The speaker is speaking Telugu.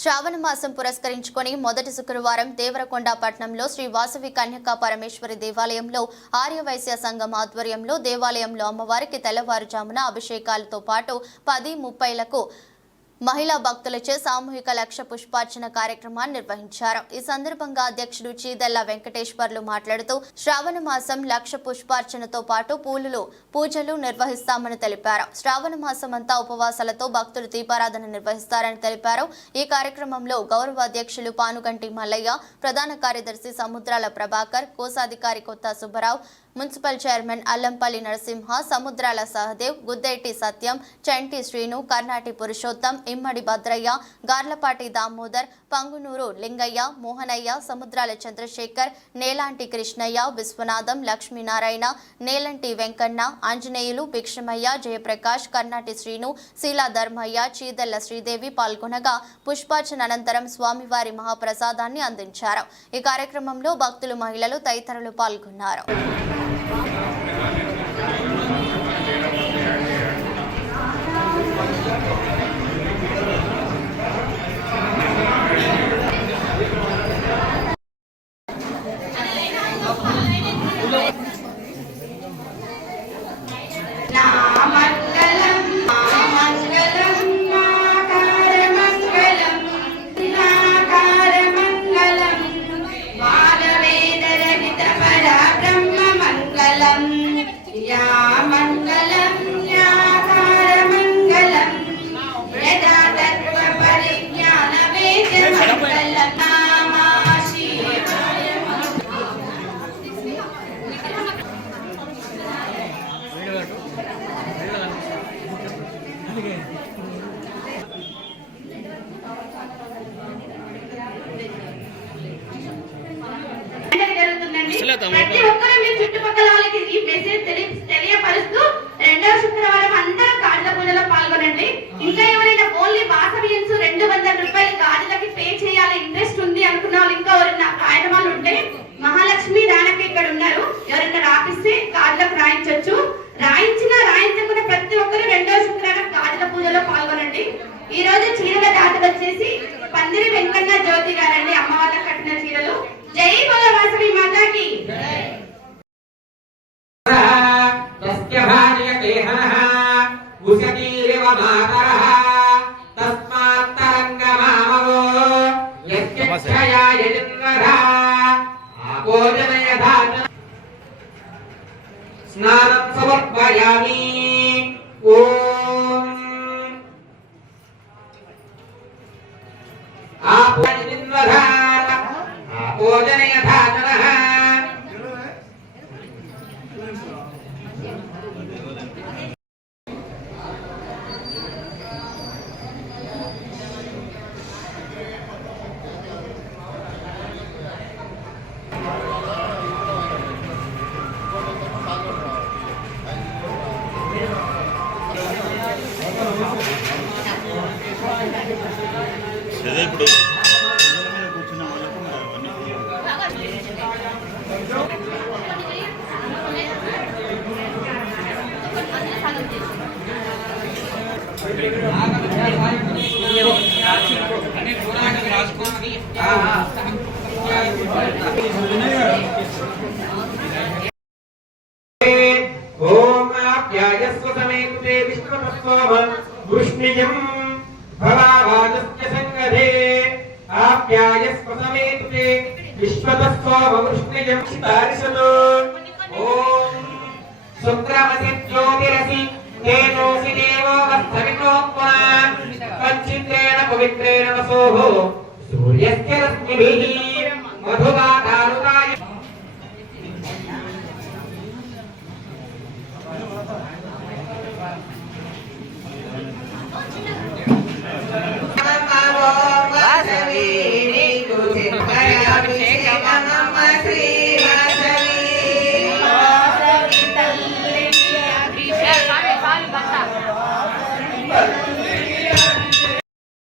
శ్రావణ మాసం పురస్కరించుకొని మొదటి శుక్రవారం దేవరకొండ పట్టణంలో శ్రీ వాసవి కన్యకా పరమేశ్వరి దేవాలయంలో ఆర్యవైశ్య సంఘం ఆధ్వర్యంలో దేవాలయంలో అమ్మవారికి తెల్లవారుజామున అభిషేకాలతో పాటు 10:30లకు మహిళా భక్తులచే సామూహిక లక్ష పుష్పార్చన కార్యక్రమాన్ని నిర్వహించారు. ఈ సందర్భంగా అధ్యక్షుడు చీదెల్ల వెంకటేశ్వర్లు మాట్లాడుతూ శ్రావణ మాసం లక్ష పుష్పార్చనతో పాటు పూజలు నిర్వహిస్తామని తెలిపారు. శ్రావణ మాసం అంతా ఉపవాసాలతో భక్తులు దీపారాధన నిర్వహిస్తారని తెలిపారు. ఈ కార్యక్రమంలో గౌరవ అధ్యక్షులు పానుగంటి మల్లయ్య, ప్రధాన కార్యదర్శి సముద్రాల ప్రభాకర్, కోశాధికారి కొత్త సుబ్బరావు, మున్సిపల్ చైర్మన్ అల్లంపల్లి నరసింహ, సముద్రాల సహదేవ్, గుద్దేటి సత్యం, చంటి శ్రీను, కర్ణాటి పురుషోత్తం, ఇమ్మడి భద్రయ్య, గార్లపాటి దామోదర్, పంగునూరు లింగయ్య, మోహనయ్య, సముద్రాల చంద్రశేఖర్, నేలాంటి కృష్ణయ్య, విశ్వనాథం, లక్ష్మీనారాయణ, నేలంటి వెంకన్న, ఆంజనేయులు, భిక్షమయ్య, జయప్రకాష్, కర్ణాటి శ్రీను, శీలా ధర్మయ్య, చీదెల్ల శ్రీదేవి పాల్గొనగా పుష్పార్చన అనంతరం స్వామివారి మహాప్రసాదాన్ని అందించారు. ఈ కార్యక్రమంలో భక్తులు, మహిళలు తదితరులు పాల్గొన్నారు. ప్రతి ఒక్కరూ మీ చుట్టుపక్కల వాళ్ళకి ఈ మెసేజ్ తెలియపరుస్తూ రెండవ శుక్రవారం అందరూ గాజుల పూజలో పాల్గొనండి. ఇంకా ఎవరైనా ఓన్లీ వాసవియన్స్ 200 రూపాయలు గాజులకి పే చేయాలి ఇంట్రెస్ట్ ఉంది అనుకున్న వాళ్ళు ఇంకా ఎవరైనా కార్యక్రమాలు ఉంటే మహాలక్ష్మి రానక ఇక్కడ ఉన్నారు. ఎవరైనా రాపిస్తే గాజులకు రాయించవచ్చు. రాయించకుండా ప్రతి ఒక్కరూ రెండవ శుక్రవారం గాజుల పూజలో పాల్గొనండి. ఈ రోజు చీరల దాత వచ్చేసి పందిరి వెంకన్న జ్యోతి గారండి. అమ్మవాళ్ళకి కట్టిన చీరలు. జై బోలో వాసవి మాతాకి తస్య భార్యతే హనః ఉషతీరివ మాతరః తస్మాత్ తరంగమామవో యస్య ఛయాయ జన్మధా ఆపోజనయధాత స్నానం సమర్పయామి. ఓం ఆపోజనయధాత ఆపోజనయధాతనః ఇప్పుడు ఓం ఆప్యాయస్వ సమేతే విష్ణుపస్వామ వృష్ణియం భవావాదస్య సంగధే ఆప్యాయస్వ సమేతే విశ్వతస్వామ వృష్ణియం చితారిసను. ఓం శుక్రమసి జ్యోతిరసి తేజోసి దేవో వస్తవితోత్మా పంచిత్రేణ పవిత్రేణ వసోః సూర్యస్య రశ్మిభిః మధుగా